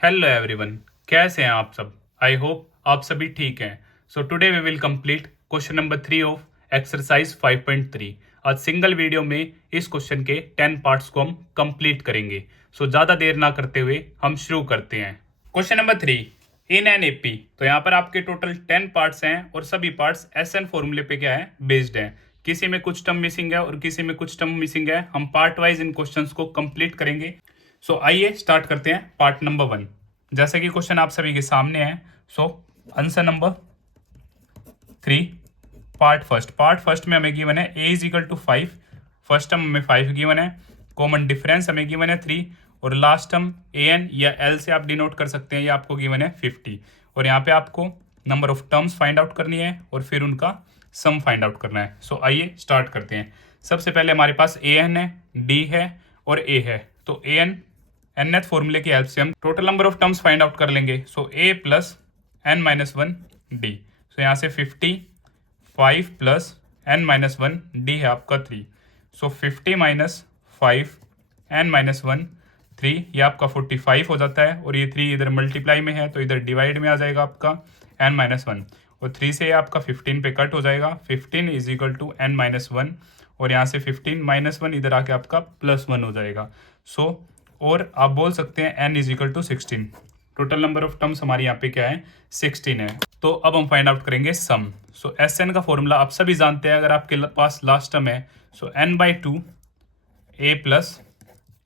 Hello everyone, कैसे हैं आप सब। आई होप आप सभी ठीक हैं। So today we will complete question number 3 of exercise 5.3। आज सिंगल वीडियो में इस क्वेश्चन के 10 पार्ट्स को हम कंप्लीट करेंगे। सो ज़्यादा देर ना करते हुए हम शुरू करते हैं। Question number 3, in an AP. तो यहाँ पर आपके टोटल 10 पार्ट्स हैं और सभी पार्ट्स एस एन फॉर्मूले पे क्या है, बेस्ड हैं। किसी में कुछ टर्म मिसिंग है और किसी में कुछ टर्म मिसिंग है। हम पार्ट वाइज इन क्वेश्चंस को कंप्लीट करेंगे। सो आइए स्टार्ट करते हैं पार्ट नंबर 1। जैसे कि क्वेश्चन आप सभी के सामने है। So answer number 3, part first में हमें गिवन है A is equal to 5। First term हमें 5 गिवन है। कॉमन डिफरेंस हमें गिवन है 3 और लास्ट टर्म ए एन या एल से आप डिनोट कर सकते हैं। ये आपको गिवन है 50 और यहाँ पे आपको number of terms find out करनी है और फिर उनका सम फाइंड आउट करना है। सो आइए स्टार्ट करते हैं। सबसे पहले हमारे पास ए एन है, डी है और ए है। तो ए एन nth फॉर्मूले की हेल्प से हम total number of terms find out कर लेंगे। So a plus N minus one D. So यहाँ से 50, 5 plus N minus one D है आपका 3। So 50 minus 5 N minus one 3, ये आपका 45 हो जाता है और ये 3 इधर मल्टीप्लाई में है तो इधर डिवाइड में आ जाएगा आपका एन माइनस वन और 3 से आपका 15 पे कट हो जाएगा। 15 is equal to N minus one और यहाँ से 15 माइनस वन इधर आके आपका प्लस वन हो जाएगा। सो और आप बोल सकते हैं n is equal to 16। Total number of terms हमारे यहाँ पे क्या है, 16 है। तो अब हम फाइंड आउट करेंगे सम। सो एस एन का फॉर्मूला आप सभी जानते हैं। अगर आपके पास लास्ट टर्म है so n by two A plus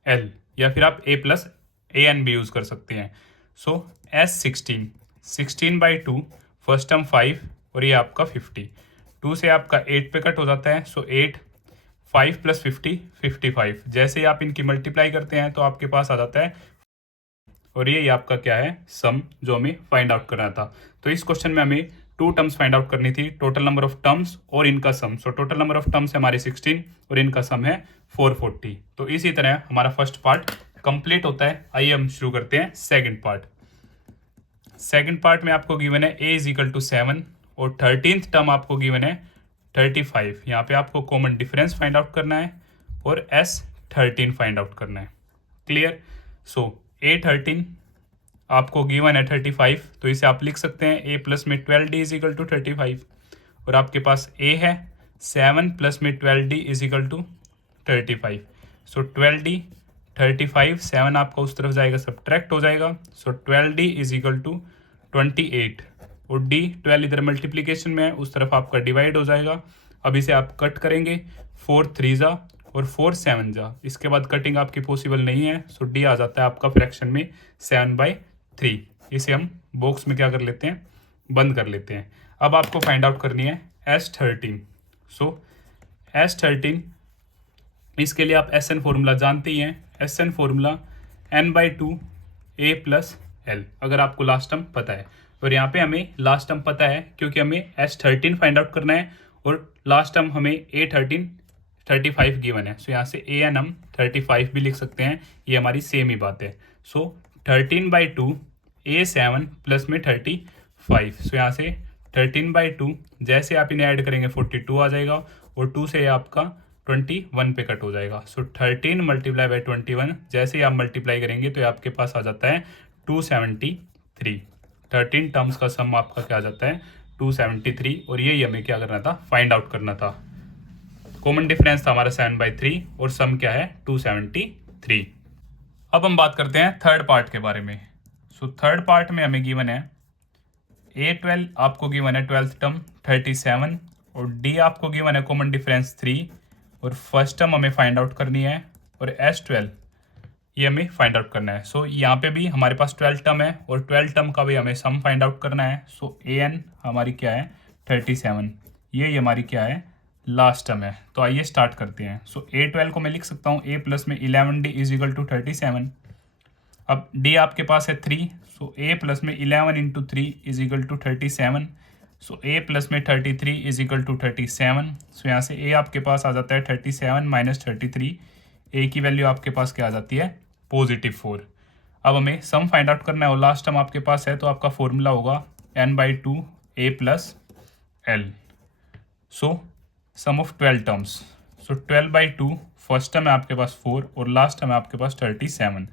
L या फिर आप a प्लस ए एन भी यूज़ कर सकते हैं। So S 16 by two, first term 5 और ये आपका 50। 2 से आपका 8 पे कट हो जाता है। सो 8, 5 प्लस 50, 55। जैसे ही आप इनकी मल्टीप्लाई करते हैं तो आपके पास आ जाता है और ये आपका क्या है, सम जो हमें फाइंड आउट करना था। तो इस क्वेश्चन में हमें 2 टर्म्स फाइंड आउट करनी थी, टोटल नंबर ऑफ टर्म्स और इनका sum. So total number of terms है हमारे 16 और इनका सम है 440। तो इसी तरह हमारा फर्स्ट पार्ट कंप्लीट होता है। आइए हम शुरू करते हैं सेकंड पार्ट। सेकंड पार्ट में आपको गिवन है a इज इक्वल टू 7 और 13th टर्म आपको गिवन है 35। यहाँ पे आपको कॉमन डिफरेंस फाइंड आउट करना है और S13 फाइंड आउट करना है। क्लियर। सो A13 आपको गिवन है 35 तो इसे आप लिख सकते हैं a प्लस में 12d इज इक्वल टू 35 और आपके पास a है 7 प्लस में 12d is equal to 35। So 12d 35, 7 आपका उस तरफ जाएगा, सब्ट्रैक्ट हो जाएगा। सो 12d इज इक्वल टू 28 और d 12 इधर मल्टीप्लीकेशन में है, उस तरफ आपका डिवाइड हो जाएगा। अब इसे आप कट करेंगे, 4 3 जा और 4 7 जा। इसके बाद कटिंग आपकी पॉसिबल नहीं है। सो d आ जाता है आपका फ्रैक्शन में 7/3। इसे हम बॉक्स में क्या कर लेते हैं, बंद कर लेते हैं। अब आपको फाइंड आउट करनी है S13। सो S13 इसके लिए आप एस एन फॉर्मूला जानते ही हैं। S N formula n by two A plus L, अगर आपको लास्ट टर्म पता है। और यहाँ पे हमें लास्ट टर्म पता है क्योंकि हमें S13 फाइंड आउट करना है और लास्ट टर्म हमें A13 35 गिवन है। सो यहाँ से ए एन हम 35 भी लिख सकते हैं, ये हमारी सेम ही बात है। सो 13 बाई टू A7 प्लस में 35। सो यहाँ से 13 बाई टू, जैसे आप इन्हें ऐड करेंगे 42 आ जाएगा और 2 से आपका 21 पे कट हो जाएगा। सो 13 मल्टीप्लाई बाई 21, जैसे ही आप मल्टीप्लाई करेंगे तो आपके पास आ जाता है 273। 13 टर्म्स का सम आपका क्या आ जाता है, 273 और यही हमें क्या करना था, फाइंड आउट करना था। कॉमन डिफरेंस था हमारा 7/3 और सम क्या है 273। अब हम बात करते हैं थर्ड पार्ट के बारे में। सो थर्ड पार्ट में हमें गिवन है A12 आपको गिवन है 12th टर्म 37 और D आपको गिवन है कॉमन डिफरेंस 3 और फर्स्ट टर्म हमें फाइंड आउट करनी है और S12 ये हमें फाइंड आउट करना है। सो यहाँ पे भी हमारे पास 12 टर्म है और 12 टर्म का भी हमें सम फाइंड आउट करना है। सो AN हमारी क्या है 37, ये हमारी क्या है लास्ट टर्म है। तो आइए स्टार्ट करते हैं। सो A12 को मैं लिख सकता हूँ a प्लस में 11d इज इक्वल टू 37। अब d आपके पास है 3, सो a प्लस में 11 into 3 is equal to 37। So a plus में 33 इज इक्वल टू 37। सो यहाँ से a आपके पास आ जाता है 37 माइनस 33। a की वैल्यू आपके पास क्या आ जाती है, +4। अब हमें सम फाइंड आउट करना है और लास्ट टर्म आपके पास है तो आपका फॉर्मूला होगा n/2 a plus L. So sum of 12 terms. So 12/2, first term है आपके पास 4 और लास्ट टर्म है आपके पास 37।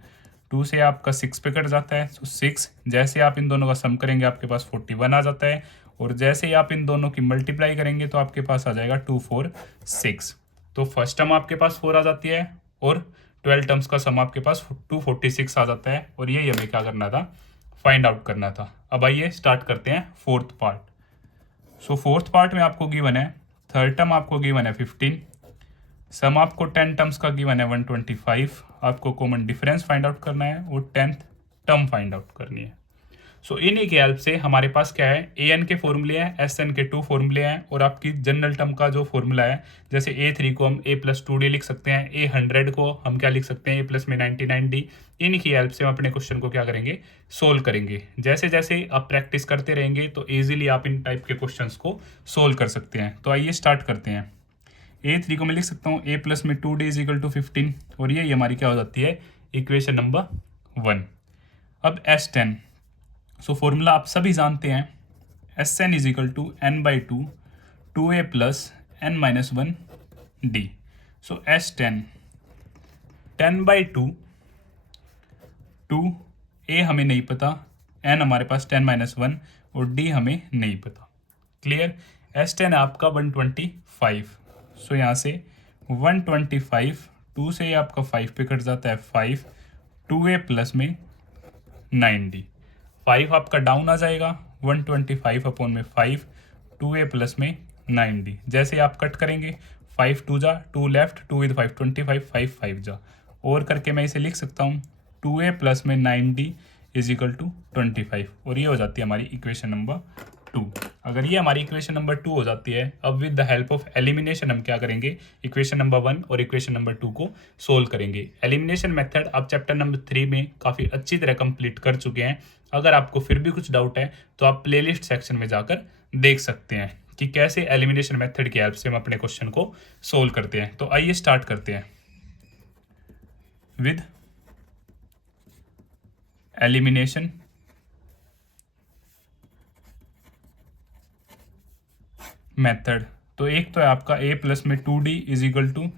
2 से आपका 6 पे कट जाता है, सो 6 जैसे आप इन दोनों का सम करेंगे आपके पास 41 आ जाता है, और जैसे ही आप इन दोनों की मल्टीप्लाई करेंगे तो आपके पास आ जाएगा 2 4 6। तो फर्स्ट टर्म आपके पास 4 आ जाती है और 12 टर्म्स का सम आपके पास 246 आ जाता है, और यही हमें क्या करना था, फाइंड आउट करना था। अब आइए स्टार्ट करते हैं फोर्थ पार्ट। सो फोर्थ पार्ट में आपको गिवन है थर्ड टर्म आपको गिवन है 15, सम आपको 10 टर्म्स का गिवन है 125, आपको कॉमन डिफरेंस फाइंड आउट करना है और 10th टर्म फाइंड आउट करनी है। सो इन्हीं की हेल्प से हमारे पास क्या है, ए एन के फॉर्मूले हैं, एस एन के 2 फॉर्मूले हैं, और आपकी जनरल टर्म का जो फॉर्मूला है, जैसे A3 को हम A+2D लिख सकते हैं, A100 को हम क्या लिख सकते हैं, A+99D। इन्हीं की हेल्प से हम अपने क्वेश्चन को क्या करेंगे, सोल्व करेंगे। जैसे जैसे आप प्रैक्टिस करते रहेंगे तो ईजिली आप इन टाइप के क्वेश्चन को सोल्व कर सकते हैं। तो आइए स्टार्ट करते हैं। A3 को मैं लिख सकता हूँ A+2D = 15, और ये हमारी क्या हो जाती है, इक्वेशन नंबर 1। अब S10, सो फॉर्मूला आप सभी जानते हैं, Sn = n/2 2a + n-1d। सो S10 10/2, 2a हमें नहीं पता, n हमारे पास 10-1 और d हमें नहीं पता। क्लियर। S10 आपका 125, सो यहाँ से 125, 2 से आपका 5 पे कट जाता है 5, 2a + में 9d, 5 आपका डाउन आ जाएगा, 125/5, 2a + में 9d। जैसे आप कट करेंगे 5 2 जा 2 लेफ्ट, 2 with 5 25, 5 5 जा, और करके मैं इसे लिख सकता हूँ 2a + में 9d = 25, और ये हो जाती है हमारी इक्वेशन नंबर 2। अगर ये हमारी इक्वेशन नंबर 2 हो जाती है, अब with the help of elimination हम क्या करेंगे, इक्वेशन नंबर 1 और इक्वेशन नंबर 2 को सोल्व करेंगे। एलिमिनेशन मेथड आप चैप्टर नंबर 3 में काफ़ी अच्छी तरह कंप्लीट कर चुके हैं। अगर आपको फिर भी कुछ डाउट है तो आप प्लेलिस्ट सेक्शन में जाकर देख सकते हैं कि कैसे एलिमिनेशन मेथड की हेल्प से हम अपने क्वेश्चन को सोल्व करते हैं। तो आइए स्टार्ट करते हैं विद एलिमिनेशन मेथड। तो एक तो है आपका A+ में 2D =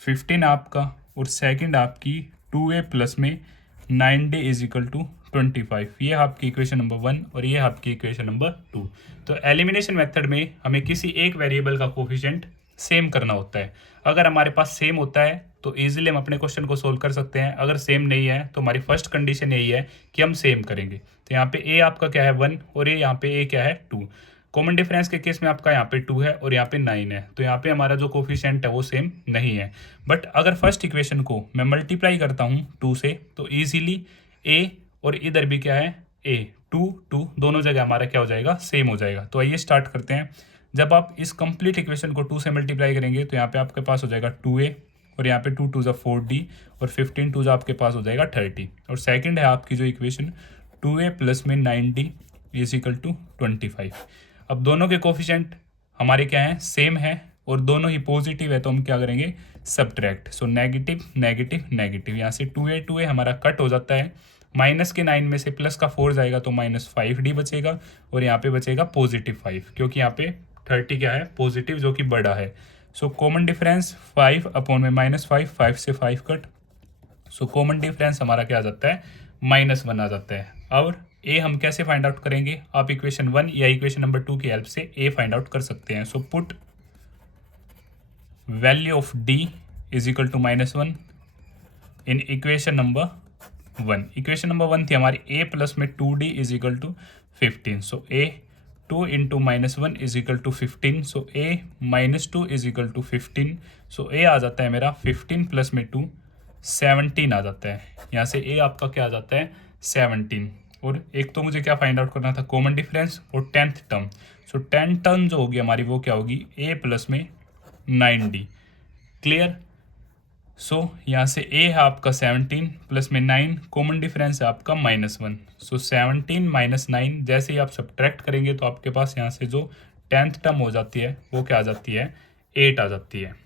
15 आपका, और सेकंड आपकी 2a + में 9d = 25। ये आपकी इक्वेशन नंबर 1 और ये आपकी इक्वेशन नंबर 2। तो एलिमिनेशन मेथड में हमें किसी एक वेरिएबल का कोफिशिएंट सेम करना होता है। अगर हमारे पास सेम होता है तो ईजिली हम अपने क्वेश्चन को सोल्व कर सकते हैं। अगर सेम नहीं है तो हमारी फर्स्ट कंडीशन यही है कि हम सेम करेंगे। तो यहाँ पे a आपका क्या है 1 और ये यहाँ पे a क्या है 2। कॉमन डिफरेंस के केस में आपका यहाँ पे 2 है और यहाँ पे 9 है, तो यहाँ पे हमारा जो कोफिशिएंट है वो सेम नहीं है। बट अगर फर्स्ट इक्वेशन को मैं मल्टीप्लाई करता हूँ 2 से तो ईजिली a और इधर भी क्या है a 2 2 दोनों जगह हमारा क्या हो जाएगा, सेम हो जाएगा। तो आइए स्टार्ट करते हैं। जब आप इस कंप्लीट इक्वेशन को 2 से मल्टीप्लाई करेंगे तो यहाँ पे आपके पास हो जाएगा 2a, और यहाँ पे 2 2 = 4d, और 15 2 आपके पास हो जाएगा 30। और सेकंड है आपकी जो इक्वेशन 2a + में 9d = 25। अब दोनों के कोफिशिएंट हमारे क्या हैं, सेम है, और दोनों ही पॉजिटिव है, तो हम क्या करेंगे, subtract. So negative negative negative, यहाँ से 2a हमारा कट हो जाता है, माइनस के 9 में से प्लस का 4 जाएगा तो -5d बचेगा, और यहाँ पे बचेगा +5, क्योंकि यहाँ पे 30 क्या है, पॉजिटिव, जो कि बड़ा है। सो कॉमन डिफरेंस 5/-5, 5 से 5 कट, सो कॉमन डिफरेंस हमारा क्या आ जाता है, -1 आ जाता है। और ए हम कैसे फाइंड आउट करेंगे, आप इक्वेशन 1 या इक्वेशन नंबर 2 की हेल्प से ए फाइंड आउट कर सकते हैं। So put value of D = -1 in equation number 1। Equation number 1 थी हमारी a+ में 2d = 15। So a 2 × -1 = 15। So a -2 = 15। So a आ जाता है मेरा 15 + में 2 17 आ जाता है। यहाँ से a आपका क्या आ जाता है, 17। और एक तो मुझे क्या फाइंड आउट करना था, कॉमन डिफरेंस और 10th टर्म। सो 10 टर्म जो होगी हमारी वो क्या होगी, a + में 9d। क्लियर। सो यहाँ से a है आपका 17 + में 9, कॉमन डिफरेंस है आपका -1। सो 17 - 9 जैसे ही आप सब्ट्रैक्ट करेंगे तो आपके पास यहाँ से जो 10th टर्म हो जाती है वो क्या आ जाती है, 8 आ जाती है।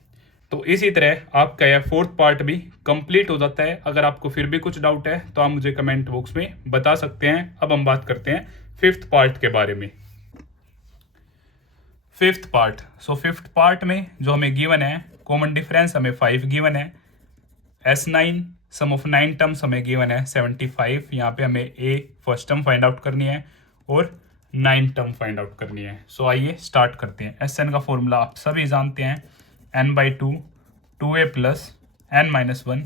तो इसी तरह आपका यह फोर्थ पार्ट भी कंप्लीट हो जाता है। अगर आपको फिर भी कुछ डाउट है तो आप मुझे कमेंट बॉक्स में बता सकते हैं। अब हम बात करते हैं फिफ्थ पार्ट के बारे में। Fifth part, so fifth part में जो हमें गिवन है, कॉमन डिफरेंस हमें 5 गिवन है, S9 सम ऑफ 9 टर्म्स हमें गिवन है 75। यहाँ पे हमें ए फर्स्ट टर्म फाइंड आउट करनी है और 9 टर्म फाइंड आउट करनी है। सो आइए स्टार्ट करते हैं। एस एन का फॉर्मूला आप सभी जानते हैं, n/2 2a plus n-1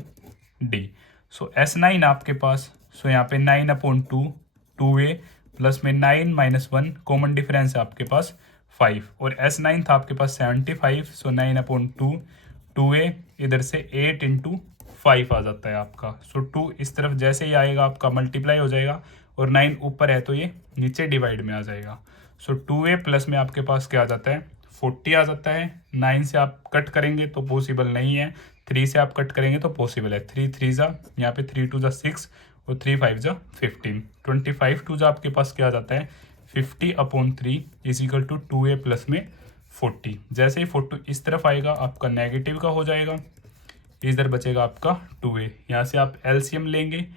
D. सो S9 आपके पास, सो यहाँ पे 9/2 2a प्लस में 9-1 कॉमन डिफरेंस है आपके पास 5, और S9 था आपके पास 75, सो 9/2 2a इधर से 8 × 5 आ जाता है आपका। सो 2 इस तरफ जैसे ही आएगा आपका मल्टीप्लाई हो जाएगा, और 9 ऊपर है तो ये नीचे डिवाइड में आ जाएगा। सो 2a प्लस में आपके पास क्या आ जाता है 40 आ जाता है। 9 से आप कट करेंगे तो पॉसिबल नहीं है, 3 से आप कट करेंगे तो पॉसिबल है। 3 3 जा, यहाँ पे 3 2 जा 6 और 3 5 जा 15। 25 2 जा आपके पास क्या आ जाता है 50/3 is equal to 2a plus में 40। जैसे ही 40 इस तरफ आएगा आपका नेगेटिव का हो जाएगा, इधर बचेगा आपका 2a। यहाँ से आप एलसीएम लेंगे,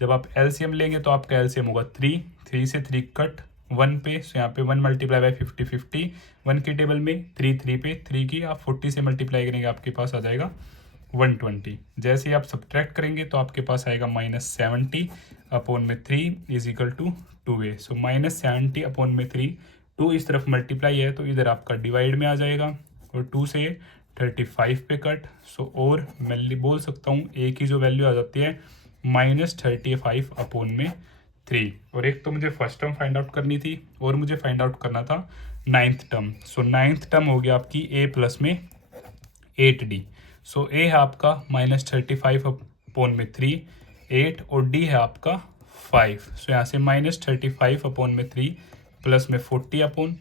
जब आप एलसीएम लेंगे तो आपका एलसीएम होगा 3, 3 से 3 कट 1 पे, सो यहाँ पे 1 मल्टीप्लाई बाई 50 50 1 की टेबल में 3 3 पे 3 की आप 40 से मल्टीप्लाई करेंगे आपके पास आ जाएगा 120। जैसे ही आप सब्ट्रैक्ट करेंगे तो आपके पास आएगा -70/3 इज इक्वल टू 2a। सो -70/3 2 इस तरफ मल्टीप्लाई है तो इधर आपका डिवाइड में आ जाएगा, और 2 से 35 पे कट। सो और मैं बोल सकता हूँ ए की जो वैल्यू आ जाती है -35/3। और एक तो मुझे फर्स्ट टर्म फाइंड आउट करनी थी और मुझे फाइंड आउट करना था 9th टर्म। सो 9th टर्म हो गया आपकी a प्लस में 8d। सो a है आपका -35/3 8, और d है आपका 5। सो यहाँ से -35/3 प्लस में 40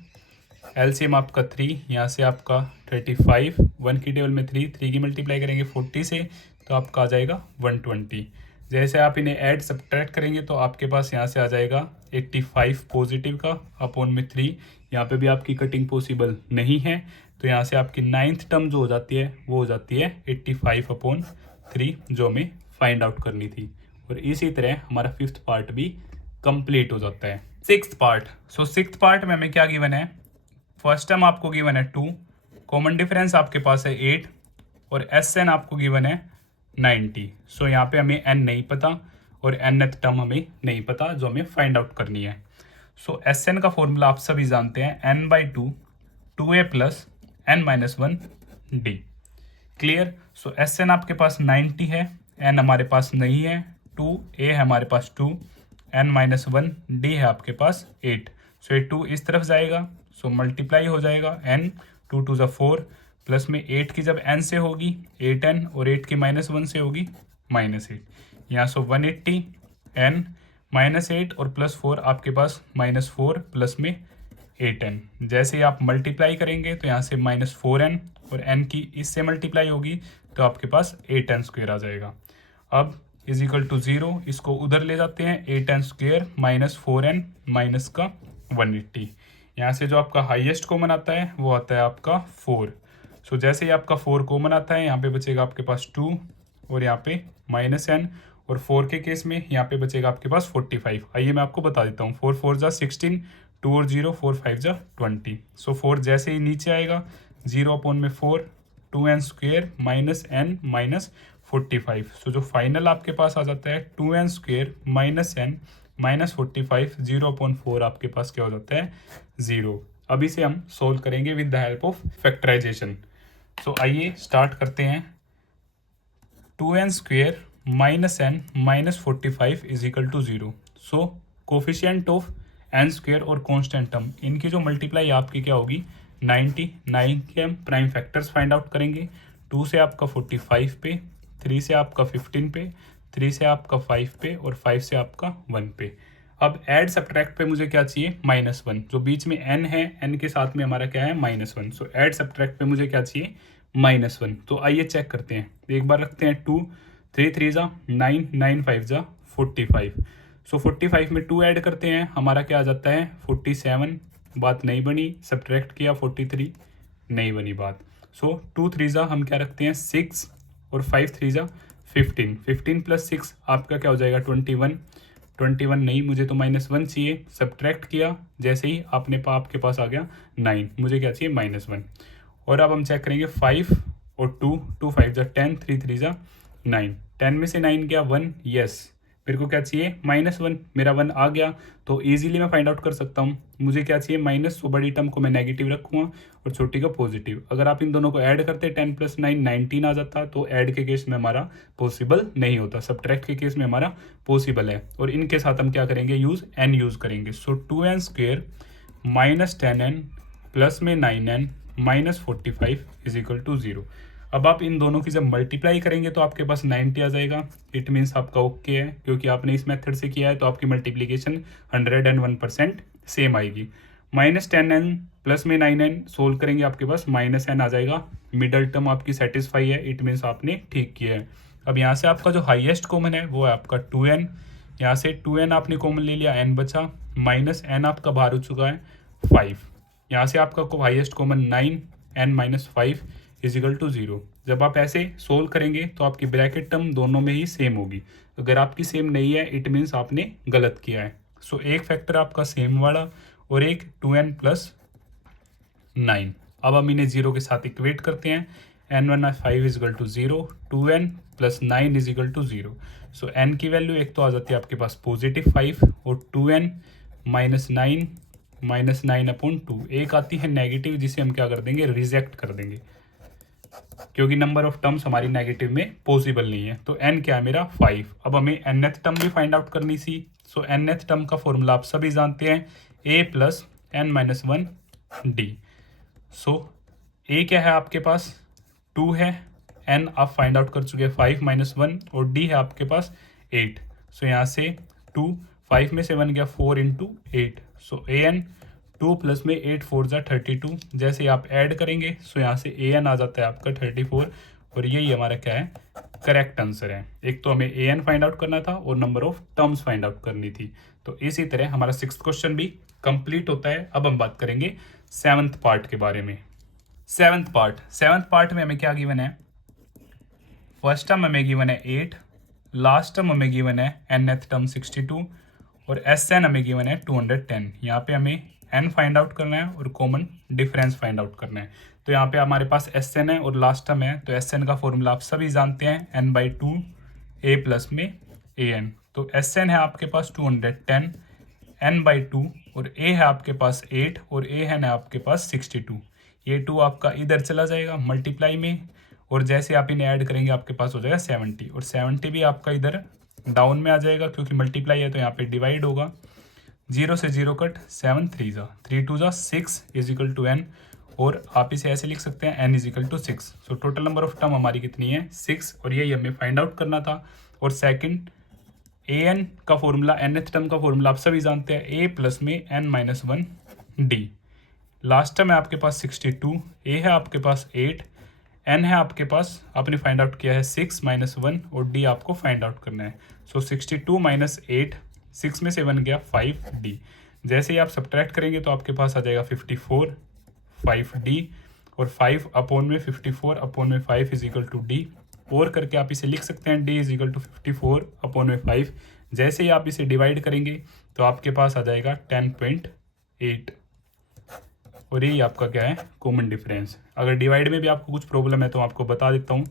एलसीएम आपका 3, यहाँ से आपका 35 1 की टेबल में 3 3 की मल्टीप्लाई करेंगे 40 से तो आपका आ जाएगा 120। जैसे आप इन्हें ऐड सब्ट्रैक्ट करेंगे तो आपके पास यहाँ से आ जाएगा 85 पॉजिटिव का अपॉन में 3। यहाँ पे भी आपकी कटिंग पॉसिबल नहीं है, तो यहाँ से आपकी 9th टर्म जो हो जाती है वो हो जाती है 85/3 जो हमें फाइंड आउट करनी थी। और इसी तरह हमारा 5th पार्ट भी कंप्लीट हो जाता है। 6th पार्ट, सो 6th पार्ट में हमें क्या गिवन है, फर्स्ट टर्म आपको गिवन है 2, कॉमन डिफरेंस आपके पास है 8, और एस एन आपको गिवन है 90। सो यहाँ पे हमें n नहीं पता और nth टर्म हमें नहीं पता जो हमें फाइंड आउट करनी है। सो एस एन का फॉर्मूला आप सभी जानते हैं, n/2 2a plus n-1 d। Clear. So S N आपके पास 90 है, n हमारे पास नहीं है, 2a है हमारे पास 2, n-1 d है आपके पास 8। सो ये 2 इस तरफ जाएगा, सो मल्टीप्लाई हो जाएगा n 2 2 4 प्लस में 8 की जब n से होगी 8n, और 8 की -1 से होगी -8। यहाँ सो 180 n -8 और +4 आपके पास -4 प्लस में 8n। जैसे ही आप मल्टीप्लाई करेंगे तो यहाँ से -4n और n की इससे मल्टीप्लाई होगी तो आपके पास 8n² आ जाएगा। अब इज इक्वल टू 0, इसको उधर ले जाते हैं, 8n² -4n माइनस का 180। यहाँ से जो आपका हाईएस्ट कॉमन आता है वो आता है आपका 4। सो जैसे ही आपका 4 कॉमन आता है यहाँ पे बचेगा आपके पास 2 और यहाँ पे -n, और 4 के केस में यहाँ पे बचेगा आपके पास 45। आइए मैं आपको बता देता हूँ, 4 4 जा 16, 2 और 0 4 5 जा 20। सो 4 जैसे ही नीचे आएगा 0/4 2n² -n -45। सो जो फाइनल आपके पास आ जाता है 2n² -n -45 0/4 आपके पास क्या हो जाता है 0। अब इसे हम सोल्व करेंगे with the help of factorisation. So आइए स्टार्ट करते हैं। 2n² -n -45 is equal to 0। So coefficient of n² और कॉन्स्टेंट टर्म, इनकी जो मल्टीप्लाई आपकी क्या होगी 90। 9 के हम प्राइम फैक्टर्स फाइंड आउट करेंगे। 2 से आपका 45 पे, 3 से आपका 15 पे, 3 से आपका 5 पे, और 5 से आपका 1 पे। अब ऐड सब्ट्रैक्ट पे मुझे क्या चाहिए -1, जो बीच में n है, n के साथ में हमारा क्या है -1। सो ऐड सब्ट्रैक्ट पे मुझे क्या चाहिए -1। तो आइए चेक करते हैं, एक बार रखते हैं 2 3 3 जा 9 9 5 जा 45। सो 45 में 2 ऐड करते हैं, हमारा क्या आ जाता है 47। बात नहीं बनी, सब्ट्रैक्ट किया 43, नहीं बनी बात। सो 2 3 जा हम क्या रखते हैं 6, और 5 3 जा 15। 15 + 6 आपका क्या हो जाएगा 21। 21 नहीं, मुझे तो -1 चाहिए, सब्ट्रैक्ट किया, जैसे ही आपके पास आ गया 9, मुझे क्या चाहिए -1। और अब हम चेक करेंगे 5 और 2 2 5 जा 10, 3 3 जा 9, 10 में से 9 गया 1, यस मेरे को क्या चाहिए -1, मेरा 1 आ गया तो इजीली मैं फाइंड आउट कर सकता हूँ। मुझे क्या चाहिए माइनस, तो बड़ी टर्म को मैं नेगेटिव रखूँगा और छोटी को पॉजिटिव। अगर आप इन दोनों को ऐड करते 10 + 9 19 आ जाता, तो ऐड के केस में हमारा पॉसिबल नहीं होता, सब्ट्रैक्ट के केस में हमारा पॉसिबल है। और इनके साथ हम क्या करेंगे, n यूज़ करेंगे। सो 2n² - 10n प्लस में 9n - 45 = 0। अब आप इन दोनों की जब मल्टीप्लाई करेंगे तो आपके पास 90 आ जाएगा। इट मीन्स आपका ओके है, क्योंकि आपने इस मेथड से किया है तो आपकी मल्टीप्लिकेशन 101% सेम आएगी। -10n प्लस में 9n सोल्व करेंगे, आपके पास -n आ जाएगा। मिडल टर्म आपकी सेटिस्फाई है, इट मीन्स आपने ठीक किया है। अब यहाँ से आपका जो हाईएस्ट कॉमन है वो है आपका 2n। यहाँ से 2n आपने कॉमन ले लिया, n बचा, -n आपका बाहर हो चुका है 5। यहाँ से आपका हाईएस्ट कॉमन 9n - 5 = 0। जब आप ऐसे सोल्व करेंगे तो आपकी ब्रैकेट टर्म दोनों में ही सेम होगी। अगर आपकी सेम नहीं है इट मीन्स आपने गलत किया है। सो एक फैक्टर आपका सेम वाला और एक 2n + 9। अब हम इन्हें 0 के साथ इक्वेट करते हैं। n1 - 5 = 0, 2n + 9 = 0। सो n की वैल्यू एक तो आ जाती है आपके पास +5 और 2n - 9/2 एक आती है नेगेटिव, जिसे हम क्या कर देंगे, रिजेक्ट कर देंगे, क्योंकि नंबर ऑफ टर्म्स हमारी नेगेटिव में पॉसिबल नहीं है। तो n क्या है मेरा 5। अब हमें nth टर्म भी फाइंड आउट करनी थी। सो nth टर्म का फॉर्मूला आप सभी जानते हैं, a + n - 1 d। So a क्या है आपके पास 2 है, n आप फाइंड आउट कर चुके हैं 5 - 1 और d है आपके पास 8। सो यहाँ से 2, 5 में से 1 गया 4 × 8। सो an 2 प्लस में 8 4 = 32। जैसे आप ऐड करेंगे सो यहाँ से an आ जाता है आपका 34 और यही हमारा क्या है, करेक्ट आंसर है। एक तो हमें an फाइंड आउट करना था और number of terms find out करनी थी। तो इसी तरह हमारा 6th क्वेश्चन भी कंप्लीट होता है। अब हम बात करेंगे 7th पार्ट के बारे में। 7th पार्ट में हमें क्या गिवन है, फर्स्ट टर्म हमें गिवन है 8, लास्ट टर्म हमें गिवन है nth टर्म 62 और Sn हमें गिवन है 210। यहाँ पे हमें n फाइंड आउट करना है और कॉमन डिफरेंस फाइंड आउट करना है। तो यहाँ पे हमारे पास Sn है और लास्ट टर्म है, तो Sn का फॉर्मूला आप सभी जानते हैं, n/2 a प्लस में an। तो Sn है आपके पास 210, n/2 और a है आपके पास 8 और an है आपके पास 62। ये 2 आपका इधर चला जाएगा मल्टीप्लाई में, और जैसे आप इन्हें ऐड करेंगे आपके पास हो जाएगा 70 और 70 भी आपका इधर डाउन में आ जाएगा, क्योंकि मल्टीप्लाई है तो यहाँ पे डिवाइड होगा। 0 से 0 कट, 7 3 ज़ा 3 2 ज़ा 6 = n, और आप इसे ऐसे लिख सकते हैं n = 6। So total number of term हमारी कितनी है 6, और यही हमें फाइंड आउट करना था। और सेकंड an का फॉर्मूला, nth टर्म का फॉर्मूला आप सभी जानते हैं, a प्लस में n - 1 d। लास्ट टर्म है आपके पास 62, a है आपके पास 8, n है आपके पास, आपने फाइंड आउट किया है 6 - 1 और d आपको फाइंड आउट करना है। सो 62 - 8, 6 में से 1 गया 5d। जैसे ही आप सब्ट्रैक्ट करेंगे तो आपके पास आ जाएगा 54 5d और 5 अपॉन में 54 अपॉन में 5 = d। और करके आप इसे लिख सकते हैं d = 54 अपॉन में 5। जैसे ही आप इसे डिवाइड करेंगे तो आपके पास आ जाएगा 10.8 और यही आपका क्या है, कॉमन डिफरेंस। अगर डिवाइड में भी आपको कुछ प्रॉब्लम है तो आपको बता देता हूँ।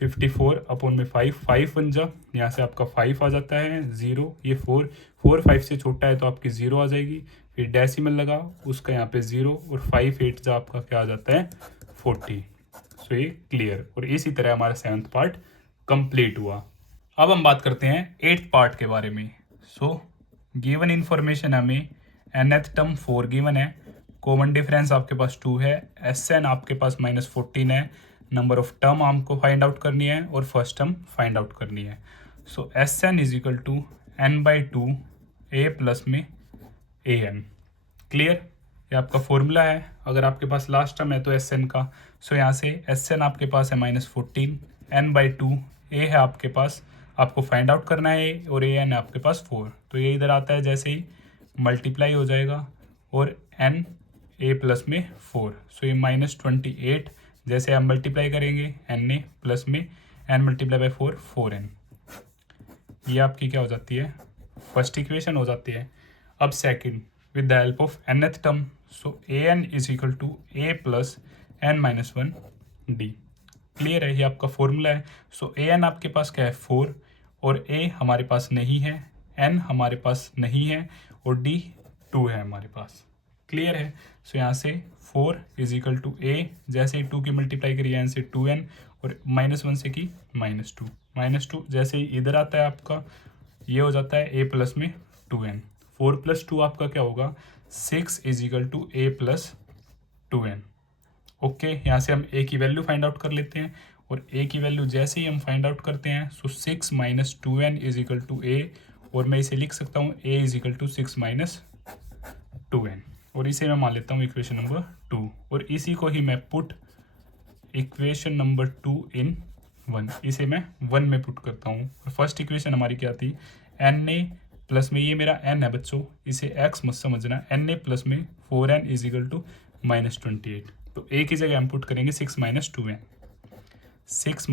54 अपॉन में 5, 5 बन जा, यहाँ से आपका 5 आ जाता है 0, ये 4 5 से छोटा है तो आपकी 0 आ जाएगी, फिर डेसिमल लगा उसका यहाँ पे 0 और 5 8 जा आपका क्या आ जाता है 40। सो ये क्लियर, और इसी तरह हमारा 7th पार्ट कंप्लीट हुआ। अब हम बात करते हैं 8th पार्ट के बारे में। सो गिवन इन्फॉर्मेशन हमें nth टर्म 4 गिवन है, कॉमन डिफरेंस आपके पास 2 है, Sn आपके पास -14 है, नंबर ऑफ टर्म आपको फाइंड आउट करनी है और फर्स्ट टर्म फाइंड आउट करनी है। सो Sn = n/2 a प्लस में an। क्लियर, ये आपका फॉर्मूला है। अगर आपके पास लास्ट टर्म है तो Sn का, सो यहाँ से Sn आपके पास है -14, n/2 a है आपके पास, आपको फाइंड आउट करना है, और an है आपके पास 4। तो ये इधर आता है, जैसे ही मल्टीप्लाई हो जाएगा और n a प्लस में 4। सो ये -28, जैसे आप मल्टीप्लाई करेंगे n a प्लस में n × 4 4n। ये आपकी क्या हो जाती है, फर्स्ट इक्वेशन हो जाती है। अब second, with the help of nth term, so an = a plus n - 1 d। Clear है, ये आपका फॉर्मूला है। सो ए एन आपके पास क्या है 4 और ए हमारे पास नहीं है, एन हमारे पास नहीं है और डी 2 है हमारे पास। क्लियर है। सो यहाँ से 4 इज इक्वल टू ए, जैसे ही 2 की मल्टीप्लाई करिए एन से 2n और -1 से की -2 जैसे ही इधर आता है आपका ये हो जाता है a प्लस में 2n। 4 + 2 आपका क्या होगा 6 is equal to a plus 2n। Okay, यहाँ से हम a की वैल्यू फाइंड आउट कर लेते हैं और a की वैल्यू जैसे ही हम फाइंड आउट करते हैं so 6 - 2n is equal to a, और मैं इसे लिख सकता हूँ a is equal to 6 - 2n, और इसे मैं मान लेता हूँ इक्वेशन नंबर 2, और इसी को ही मैं पुट इक्वेशन नंबर 2 इन 1, इसे मैं 1 में पुट करता हूँ। और फर्स्ट इक्वेशन हमारी क्या थी na प्लस में, ये मेरा n है बच्चों, इसे x मत समझना, na प्लस में 4n इज इक्वल टू -28। तो a की जगह हम पुट करेंगे 6 - 2n, 6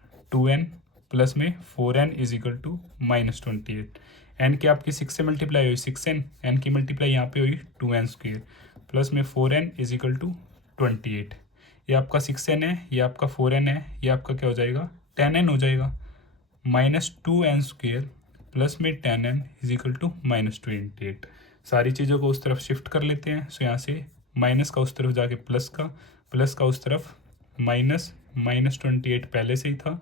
- 2n प्लस में 4n is equal to -28। n की आपकी 6 से मल्टीप्लाई हुई 6n, n की मल्टीप्लाई यहाँ पे हुई 2n² प्लस में 4n इज इक्वल टू 28। ये आपका 6n है, ये आपका 4n है, ये आपका क्या हो जाएगा 10n हो जाएगा, -2n² प्लस में 10n इज इक्वल टू -28। सारी चीज़ों को उस तरफ शिफ्ट कर लेते हैं। सो यहाँ से माइनस का उस तरफ जाके प्लस का उस तरफ माइनस, -28 पहले से ही था,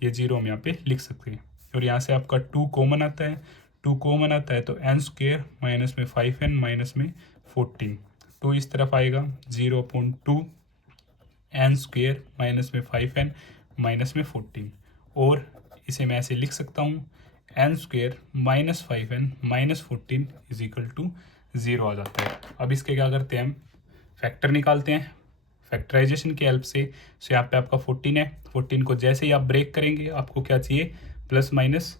ये 0 हम यहाँ पे लिख सकते हैं। और यहाँ से आपका 2 कॉमन आता है, 2 कॉमन आता है तो n² माइनस में 5n माइनस में 14, 2 इस तरफ आएगा 0/2 n² माइनस में 5n माइनस में 14, और इसे मैं ऐसे लिख सकता हूँ n² minus 5n minus 14 is equal to 0 आ जाता है। अब इसके क्या करते हैं हम फैक्टर निकालते हैं फैक्टराइजेशन की हेल्प से। सो यहाँ पे आपका 14 है, 14 को जैसे ही आप ब्रेक करेंगे आपको क्या चाहिए प्लस माइनस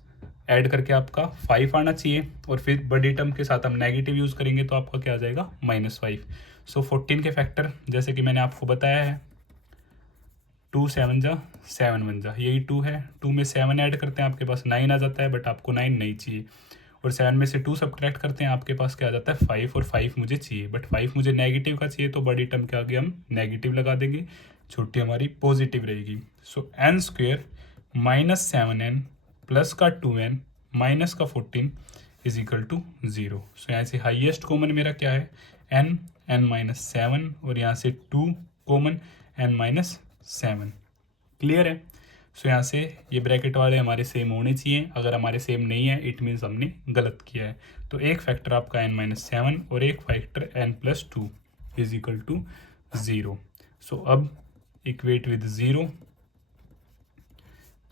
ऐड करके आपका 5 आना चाहिए, और फिर बड़ी टर्म के साथ हम नेगेटिव यूज़ करेंगे तो आपका क्या आ जाएगा -5। सो 14 के फैक्टर जैसे कि मैंने आपको बताया है 2 7 जा 7 1 जा, यही 2 है, 2 में 7 ऐड करते हैं आपके पास 9 आ जाता है, बट आपको 9 नहीं चाहिए, और 7 में से 2 सब्ट्रैक्ट करते हैं आपके पास क्या आ जाता है 5, और 5 मुझे चाहिए, बट 5 मुझे नेगेटिव का चाहिए तो बड़ी टर्म के आगे हम नेगेटिव लगा देंगे, छोटी हमारी पॉजिटिव रहेगी। सो n² माइनस 7n प्लस का 2n माइनस का 14 इज इक्वल टू 0। सो यहाँ से हाईएस्ट कॉमन मेरा क्या है n - 7, और यहाँ से 2 कॉमन n - 7। क्लियर है। सो यहाँ से ये ब्रैकेट वाले हमारे सेम होने चाहिए, अगर हमारे सेम नहीं है इट मीन्स हमने गलत किया है। तो एक फैक्टर आपका n - 7 और एक factor n+2 is equal to 0। So अब इक्वेट विद 0,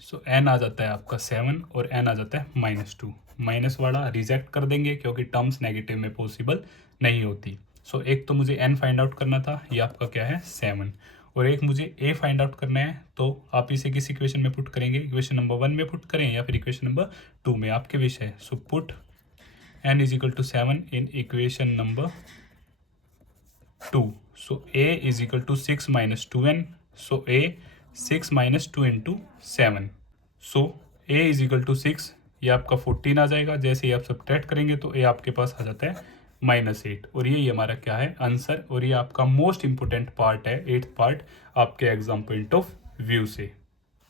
सो n आ जाता है आपका 7 और n आ जाता है -2, माइनस वाला रिजेक्ट कर देंगे क्योंकि टर्म्स नेगेटिव में पॉसिबल नहीं होती। सो एक तो मुझे n फाइंड आउट करना था, ये आपका क्या है 7, और एक मुझे a फाइंड आउट करना है, तो आप इसे किस इक्वेशन में पुट करेंगे, इक्वेशन नंबर 1 में पुट करें या फिर इक्वेशन नंबर 2 में, आपके विषय है। So put n is equal to 7 in equation number 2। So a is equal to 6 - 2n, so a 6 - 2 into 7, so a is equal to 6, ये आपका 14 आ जाएगा, जैसे ही आप सब्ट्रैक्ट करेंगे तो a आपके पास आ जाता है -8, और ये हमारा क्या है आंसर, और ये आपका मोस्ट इंपोर्टेंट पार्ट है 8th पार्ट आपके एग्जाम पॉइंट ऑफ व्यू से।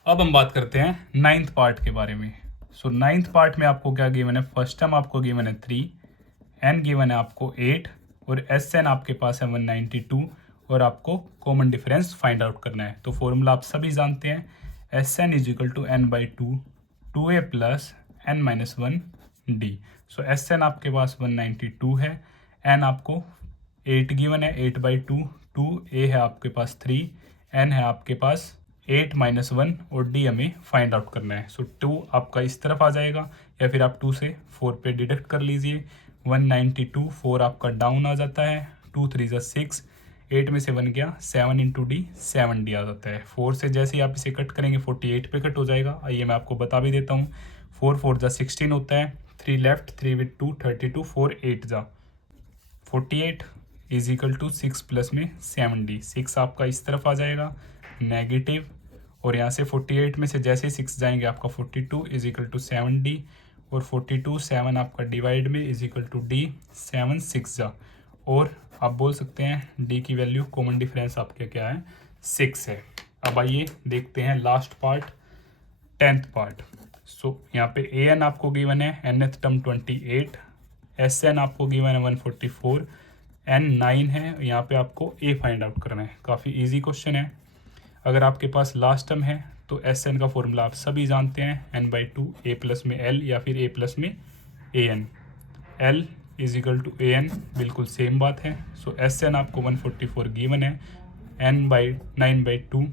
अब हम बात करते हैं 9th पार्ट के बारे में। सो 9th पार्ट में आपको क्या गिवन है, फर्स्ट टर्म आपको गिवन है 3, n गिवन है आपको 8, और Sn आपके पास है 192, और आपको कॉमन डिफरेंस फाइंड आउट करना है। तो फॉर्मूला आप सभी जानते हैं, Sn is equal to n/2 2a plus n - 1d। So Sn आपके पास 192 है, n आपको 8 गिवन है 8/2, 2a है आपके पास 3, n है आपके पास 8 - 1 और d हमें फाइंड आउट करना है। सो 2 आपका इस तरफ आ जाएगा, या फिर आप 2 से 4 पे डिडक्ट कर लीजिए, 192 4 आपका डाउन आ जाता है, 2 3 ज़ा 6, 8 में से 1 गया 7 इंटू डी 7d आ जाता है। 4 से जैसे ही आप इसे कट करेंगे 48 पे कट हो जाएगा। आइए मैं आपको बता भी देता हूँ, 4 4 ज़ा 16 होता है, 3 लेफ्ट 3 विद 2 32, 4 8 ज़ा 48 इज इक्वल टू 6 प्लस में 7d, 6 आपका इस तरफ आ जाएगा नेगेटिव, और यहाँ से 48 में से जैसे 6 जाएंगे आपका 42 इज इक्वल टू 7d, और 42 7 आपका डिवाइड में इज इक्वल टू d 7 6 जा, और आप बोल सकते हैं d की वैल्यू कॉमन डिफरेंस आपके क्या है 6 है। अब आइए देखते हैं लास्ट पार्ट, 10th पार्ट। सो यहाँ पे an आपको गिवन है, nth टर्म 28, sn आपको गिवन है 144, n 9 है, यहाँ पे आपको a फाइंड आउट करना है। काफ़ी इजी क्वेश्चन है। अगर आपके पास लास्ट टर्म है तो sn का फॉर्मूला आप सभी जानते हैं, n/2 a प्लस में l या फिर a प्लस में an, l is equal to an, बिल्कुल सेम बात है। सो sn आपको 144 गिवन है, n/9/2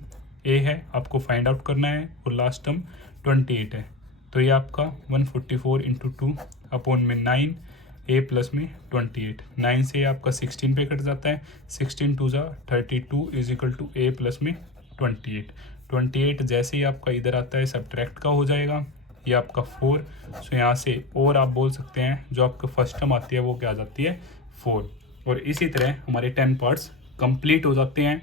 a है, आपको फाइंड आउट करना है, और लास्ट टर्म 28 है। तो ये आपका 144 इंटू 2 अपॉन में 9, a प्लस में 28, 9 से आपका 16 पे कट जाता है, 16 2 ज़ा 32 is equal to a plus में 28। 28 जैसे ही आपका इधर आता है सब्ट्रैक्ट का हो जाएगा, ये आपका 4। सो यहाँ से और आप बोल सकते हैं जो आपका फर्स्ट टर्म आती है वो क्या आ जाती है, 4। और इसी तरह हमारे 10 पार्ट्स कंप्लीट हो जाते हैं।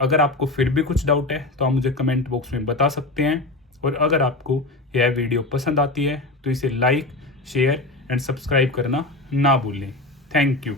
अगर आपको फिर भी कुछ डाउट है तो आप मुझे कमेंट बॉक्स में बता सकते हैं, और अगर आपको यह वीडियो पसंद आती है तो इसे लाइक, शेयर एंड सब्सक्राइब करना ना भूलें। Thank you.